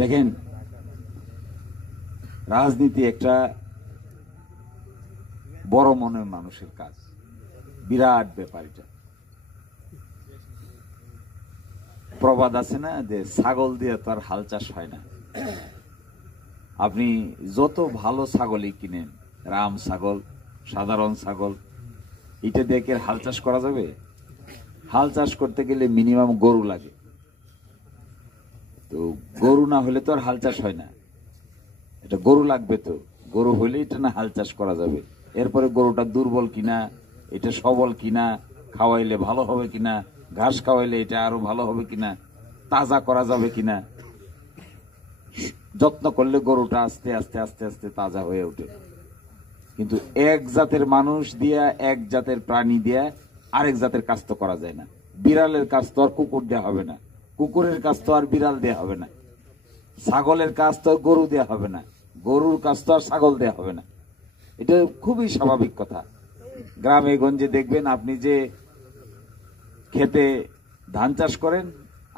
দেখেন, রাজনীতি একটা বড় মনের মানুষের কাজ, বিরাট ব্যাপার এটা। প্রবাদ আছে না যে ছাগল দিয়ে তো আর হাল চাষ হয় না। আপনি যত ভালো ছাগলই কিনেন, রাম ছাগল, সাধারণ ছাগল, এটা দেখে হাল চাষ করা যাবে? হাল চাষ করতে গেলে মিনিমাম গরু লাগে। তো গরু না হলে তো আর হাল চাষ হয় না। এটা গরু লাগবে, তো গরু হলে এটা না হাল চাষ করা যাবে। এরপরে গরুটা দুর্বল কিনা, এটা সবল কিনা, খাওয়াইলে ভালো হবে কিনা, ঘাস খাওয়াইলে এটা আরো ভালো হবে কিনা, তাজা করা যাবে কিনা, যত্ন করলে গরুটা আস্তে আস্তে আস্তে আস্তে তাজা হয়ে ওঠে। কিন্তু এক জাতের মানুষ দিয়া, এক জাতের প্রাণী দিয়া আরেক জাতের কাজ তো করা যায় না। বিড়ালের কাজ তো আর কুকুর দেওয়া হবে না, কুকুরের কাজ তো আর বিড়াল দেওয়া হবে না, ছাগলের কাজ তো গরু দেওয়া হবে না, গরুর কাজ তো আর ছাগল দেওয়া হবে না। এটা খুবই স্বাভাবিক কথা। গ্রামে গঞ্জে দেখবেন আপনি যে খেতে ধান চাষ করেন,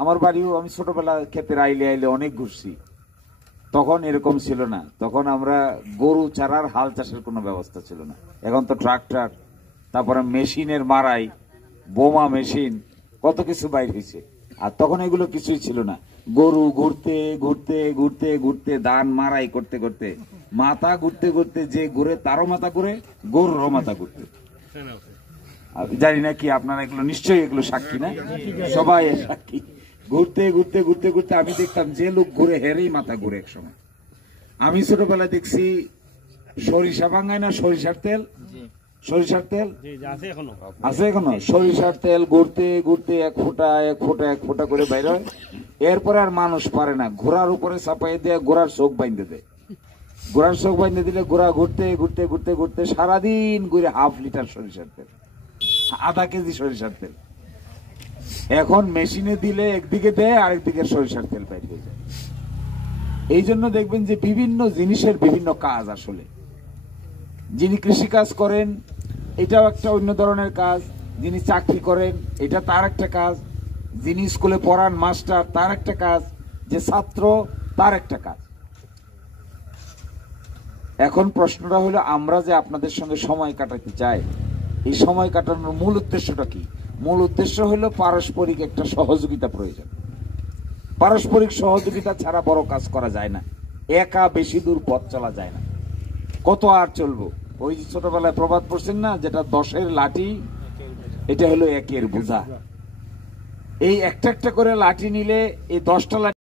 আমার বাড়িও, আমি ছোটবেলা ক্ষেতের আইলে আইলে অনেক ঘুরছি। তখন এরকম ছিল না, তখন আমরা গরু চারার হাল চাষের কোনো ব্যবস্থা ছিল না। এখন তো ট্রাক্টর, তারপরে মেশিনের মারাই, বোমা মেশিন, কত কিছু বাইর হয়েছে। আর তখন এগুলো কিছুই ছিল না। গরু ঘুরতে ঘুরতে ঘুরতে ঘুরতে, ধান মারাই করতে করতে, মাথা ঘুরতে ঘুরতে, যে ঘুরে তারও মাথা ঘুরে, গরুরও মাথা ঘুরতে। জানি না কি আপনারা এগুলো নিশ্চয়ই এগুলো সাক্ষী না, সবাই সাক্ষী। ঘুরতে ঘুরতে ঘুরতে ঘুরতে আমি দেখতাম যে লোক ঘুরে হেরেই মাথা ঘুরে। এক সময় আমি ছোটবেলা দেখছি সরিষা ভাঙায় না, সরিষার তেল, সরিষার তেল আছে এখনো, সরিষার তেল ঘুরতে ঘুরতে এক ফোঁটা এক ফোঁটা এক ফোঁটা করে বাইর হয়। এরপরে আর মানুষ পারে না, ঘোড়ার উপরে চাপাই দিয়ে ঘোড়ার চোখ বাইন্ধে দেয়। ঘোড়ার চোখ বাইন্ধে দিলে ঘোড়া ঘুরতে ঘুরতে ঘুরতে ঘুরতে সারাদিন ঘুরে হাফ লিটার সরিষার তেল, আধা কেজি সরিষার তেল। এখন মেশিনে দিলে একদিকে দেয়, আরেকদিকে সরিষার তেল বাইর হয়ে যায়। এই জন্য দেখবেন যে বিভিন্ন জিনিসের বিভিন্ন কাজ। আসলে যিনি কৃষি কাজ করেন এটাও একটা অন্য ধরনের কাজ, যিনি চাকরি করেন এটা তার একটা কাজ, যিনি স্কুলে পড়ান মাস্টার তার একটা কাজ, যে ছাত্র তার একটা কাজ। এখন প্রশ্নটা হলো, আমরা যে আপনাদের সঙ্গে সময় কাটাতে চাই, এই সময় কাটানোর মূল উদ্দেশ্যটা কি? মূল উদ্দেশ্য হলো পারস্পরিক একটা সহযোগিতা প্রয়োজন। পারস্পরিক সহযোগিতা ছাড়া বড় কাজ করা যায় না। একা বেশি দূর পথ চলা যায় না। কত আর চলবো? ওই ছোটবেলায় প্রবাদ পড়ছেন না, যেটা 10-এর লাঠি, এটা হলো 1-এর বোঝা। এই একটা একটা করে লাঠি নিলে এই 10টা লাঠি